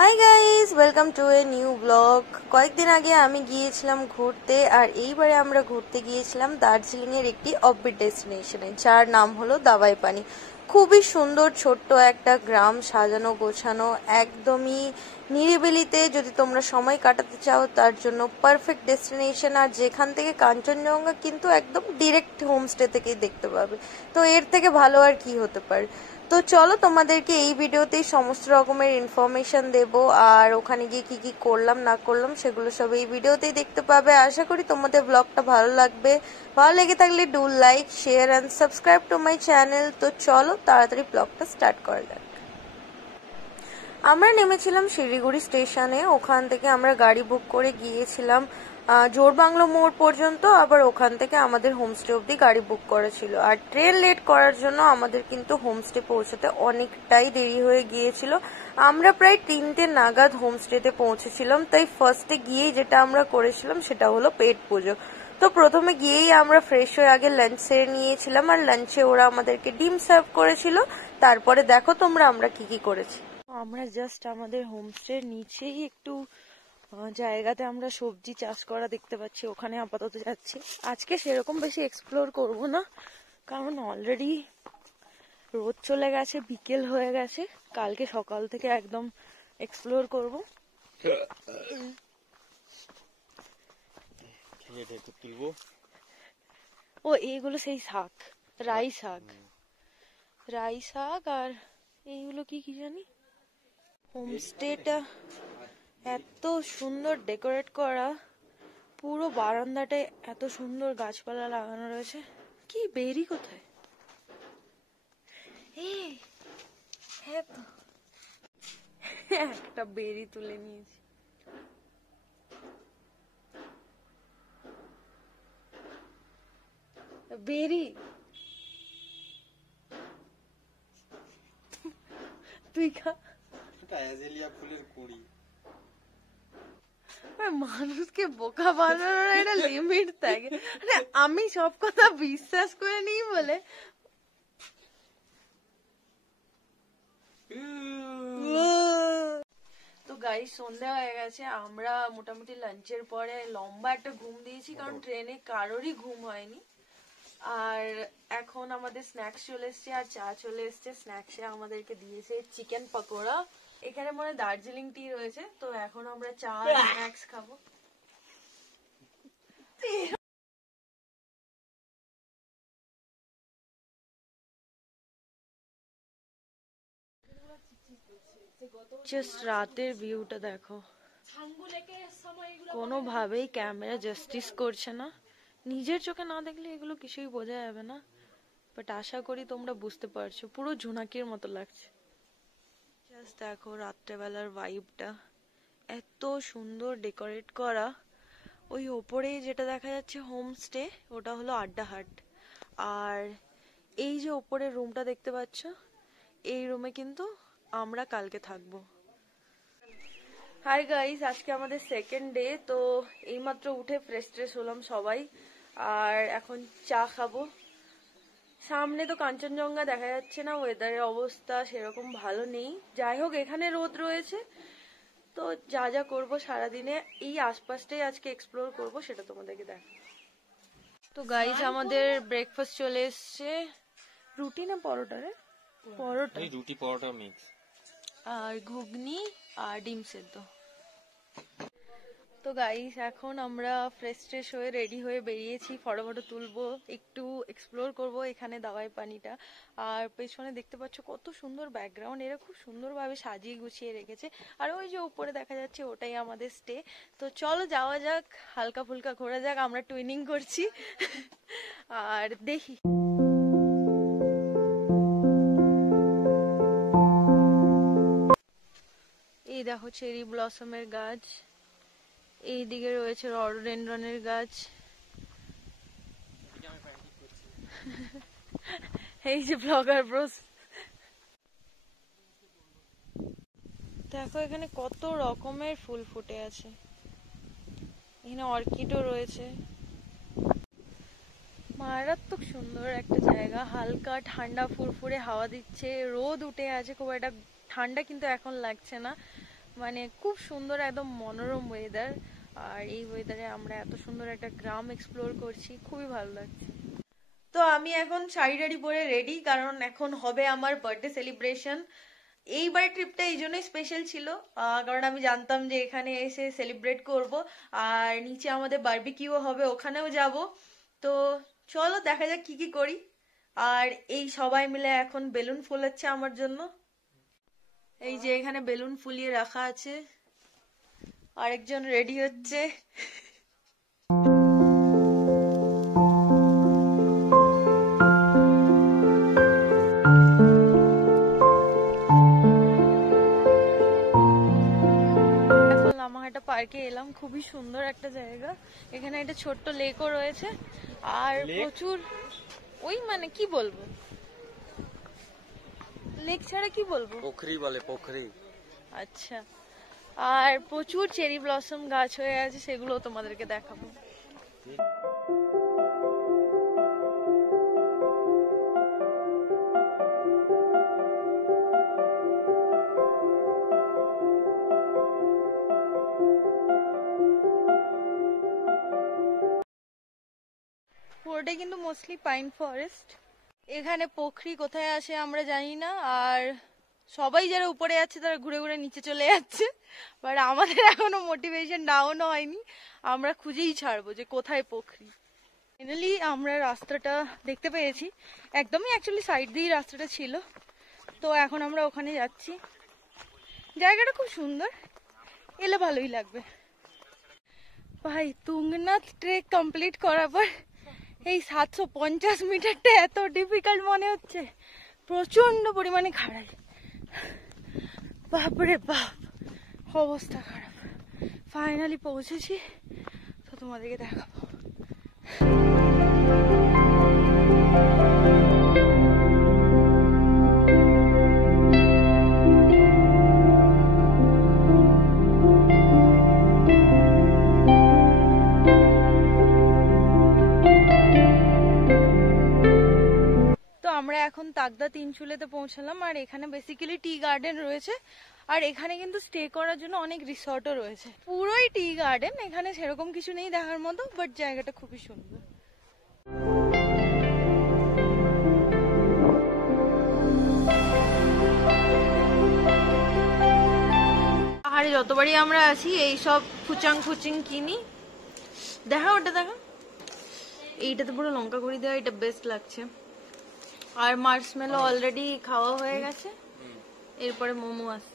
Hi guys, welcome to a new blog. কয়েকদিন আগে আমি গিয়েছিলাম ঘুরতে, আর এইবারে আমরা ঘুরতে গিয়েছিলাম দার্জিলিং এর একটি অফবিট ডেস্টিনেশনে, যার নাম হলো দাবাই পানি। খুবই সুন্দর ছোট্ট একটা গ্রাম, সাজানো গোছানো, একদমই নিরিবিলিতে যদি তোমরা সময় কাটাতে চাও তার জন্য পারফেক্ট ডেস্টিনেশন। আর যেখান থেকে কাঞ্চনজঙ্ঘা কিন্তু একদম ডিরেক্ট হোমস্টে থেকেই দেখতে পাবে, তো এর থেকে ভালো আর কি হতে পারে। তো চলো তোমাদেরকে এই ভিডিওতেই সমস্ত রকমের ইনফরমেশন দেব, আর ওখানে গিয়ে কি কি করলাম না করলাম সেগুলো সব এই ভিডিওতেই দেখতে পাবে। আশা করি তোমাদের ব্লগটা ভালো লাগবে। ভালো লেগে থাকলে do like, share and subscribe to my channel. তো চলো তাড়াতাড়ি ব্লগটা স্টার্ট করা যাক। আমরা নেমেছিলাম শিলিগুড়ি স্টেশনে, ওখান থেকে আমরা গাড়ি বুক করে গিয়েছিলাম জোরবাংলো মোড় পর্যন্ত, আবার ওখান থেকে আমাদের হোমস্টে অবধি গাড়ি বুক করা ছিল। আর ট্রেন লেট করার জন্য আমাদের কিন্তু হোমস্টে পৌঁছাতে অনেকটাই দেরি হয়ে গিয়েছিল। আমরা প্রায় 3টে নাগাদ হোমস্টেতে পৌঁছেছিলাম, তাই ফার্স্টে গিয়েই যেটা আমরা করেছিলাম সেটা হলো পেট পুজো। তো প্রথমে গিয়েই আমরা ফ্রেশ হয়ে আগে লাঞ্চ সেরে নিয়েছিলাম, আর লাঞ্চে ওরা আমাদেরকে ডিম সার্ভ করেছিল। তারপরে দেখো তোমরা আমরা কি কি করেছি। আমরা জাস্ট আমাদের হোমস্টের নিচেই একটু জায়গাতে আমরা সবজি চাষ করা দেখতে পাচ্ছি, ওখানে আপাতত যাচ্ছি। আজকে সেরকম বেশি এক্সপ্লোর করব না, কারণ অলরেডি রোদ চলে গেছে, বিকেল হয়ে গেছে। কালকে সকাল থেকে একদম এক্সপ্লোর করব। ও এইগুলো সেই শাক, রাই শাক, রাই শাক। আর এইগুলো কি কি জানি। হোমস্টেটা এত সুন্দর ডেকোরেট করা, পুরো বারান্দাটায় এত সুন্দর গাছপালা লাগানো রয়েছে। কি বেরি কোথায়? হ্যাঁ তো একটা বেরি তুলে নিয়েছি। বেরি তুই খা। ফুলের কুড়ি। মানুষকে বোকা বানানোর একটা লিমিট থাকে। আমি সব কথা বিশ্বাস করে নিই বলে। তো গাইস, সন্ধ্যা হয়ে গেছে। আমরা মোটামুটি লাঞ্চের পরে লম্বা একটা ঘুম দিয়েছি, কারণ ট্রেনে কারোরই ঘুম হয়নি। আর এখন আমাদের স্ন্যাক্স চলে এসছে, আর চা চলে এসছে। স্ন্যাক্সে আমাদেরকে দিয়েছে চিকেন পকোড়া। এখানে মনে দার্জিলিং টি রয়েছে, তো এখন আমরা চা স্ন্যাক্স খাবো। জাস্ট রাতের ভিউটা দেখো। কোনোভাবেই ক্যামেরা জাস্টিস করছে না। নিজের চোখে না দেখলে এগুলো কিছুই বোঝা যাবে না, বাট আশা করি তোমরা বুঝতে পারছো। পুরো ঝুনাকির মতো লাগছে। জাস্ট দেখো রাত্রেবেলার ভাইবটা, এত সুন্দর ডেকোরেট করা। ওই ওপরে যেটা দেখা যাচ্ছে হোমস্টে, ওটা হলো আড্ডা হাট। আর এই যে ওপরে রুমটা দেখতে পাচ্ছ, এই রুমে কিন্তু আমরা কালকে থাকবো। হাই গাইস, আজকে আমাদের সেকেন্ড ডে। তো এইমাত্র উঠে ফ্রেশ ট্রেশ হলাম সবাই, আর এখন চা খাবো। সামনে তো কাঞ্চনজঙ্ঘা দেখা যাচ্ছে না, ওয়েদারের অবস্থা সেরকম ভালো নেই। যাই হোক, এখানে রোদ রয়েছে। তো যা যা করবো সারাদিনে এই আশপাশটাই আজকে এক্সপ্লোর করব, সেটা তোমাদেরকে দেখ। তো গাইস, আমাদের ব্রেকফাস্ট চলে এসছে। রুটি না পরোটা রে? পরোটা, রুটি পরোটা মিক্স, আর ঘুগনি আর ডিম সেদ্ধ। তো গাইস, এখন আমরা ফ্রেশ ট্রেশ হয়ে রেডি হয়ে বেরিয়েছি। ফটো ফটো তুলবো, একটু এক্সপ্লোর করব এখানে দাওয়াই পানিটা। আর পেছনে দেখতে পাচ্ছ কত সুন্দর ব্যাকগ্রাউন্ড, এরা খুব সুন্দরভাবে সাজিয়ে গুছিয়ে রেখেছে। আর ওই যে উপরে দেখা যাচ্ছে ওটাই আমাদের স্টে। তো চলো যাওয়া যাক, হালকা ফুলকা ঘোরা যাক। আমরা টুইনিং করছি আর দেখি। এই দেখো চেরি ব্লসমের গাছ, এইদিকে রয়েছে রডোডেনড্রনের গাছ। এই যে ব্লগার ব্রোস, দেখো এখানে কত রকমের ফুল ফুটে আছে। এখানে অর্কিডও রয়েছে। মারাত্মক সুন্দর একটা জায়গা, হালকা ঠান্ডা ফুরফুরে হাওয়া দিচ্ছে, রোদ উঠে আছে খুব একটা ঠান্ডা কিন্তু এখন লাগছে না। মানে খুব সুন্দর, একদম মনোরম ওয়েদার। আর এই ওয়েদারে আমরা এত সুন্দর একটা গ্রাম এক্সপ্লোর করছি, খুবই ভালো লাগছে। তো আমি এখন শাড়ি টাড়ি পরে রেডি, কারণ এখন হবে আমার বার্থডে সেলিব্রেশন। এইবার ট্রিপটা এই জন্যই স্পেশাল ছিল, কারণ আমি জানতাম যে এখানে এসে সেলিব্রেট করব, আর নিচে আমাদের বারবিকিউ হবে, ওখানেও যাব। তো চলো দেখা যাক কি কি করি। আর এই সবাই মিলে এখন বেলুন ফোলাচ্ছে আমার জন্য। এই যে এখানে বেলুন ফুলিয়ে রাখা আছে, আরেকজন রেডি হচ্ছে। পার্কে এলাম, খুবই সুন্দর একটা জায়গা। এখানে একটা ছোট্ট লেকও রয়েছে, আর প্রচুর ওই মানে কি বলবো, লেক ছাড়া কি বলবো, পোখরি বলে, পোখরি। আচ্ছা, আর প্রচুর চেরি ব্লসম গাছ হয়ে আছে, সেগুলো তোমাদেরকে দেখাবো। পুরোটাই কিন্তু মোস্টলি পাইন ফরেস্ট। এখানে পোখরি কোথায় আসে আমরা জানি না, আর সবাই যারা উপরে যাচ্ছে তারা ঘুরে ঘুরে নিচে চলে যাচ্ছে, বাট আমাদের এখনো মোটিভেশন ডাউনও হয়নি, আমরা খুঁজেই ছাড়বো যে কোথায় পোখরি। ফাইনালি আমরা রাস্তাটা দেখতে পেয়েছি, একদমই অ্যাকচুয়ালি সাইড দিয়েই রাস্তাটা ছিল। তো এখন আমরা ওখানে যাচ্ছি। জায়গাটা খুব সুন্দর, এলে ভালোই লাগবে। ভাই তুঙ্গনাথ ট্রেক কমপ্লিট করার পর এই 750 মিটারটা এত ডিফিকাল্ট মনে হচ্ছে, প্রচন্ড পরিমাণে খাড়াই, বাপরে বাপ, অবস্থা খারাপ। ফাইনালি পৌঁছেছি, তো তোমাদেরকে দেখাবো। আমরা এখন তাগদা তিনচুলেতে পৌঁছালাম, আর এখানে বেসিক্যালি টি গার্ডেন রয়েছে, আর এখানে কিন্তু স্টে করার জন্য অনেক রিসর্টও রয়েছে। পুরোই টি গার্ডেন, এখানে সেরকম কিছু নেই দেখার মতো, বাট জায়গাটা খুবই সুন্দর। পাহাড়ে যতবারই আমরা আসি এই সব ফুচাং ফুচিং কিনি। দেখা, ওটা দেখা, এইটাতে পুরো লঙ্কা গুঁড়ি দেওয়া, এটা বেস্ট লাগছে। আর মার্শমেলো অলরেডি খাওয়া হয়ে গেছে, এরপরে মোমো আসছে।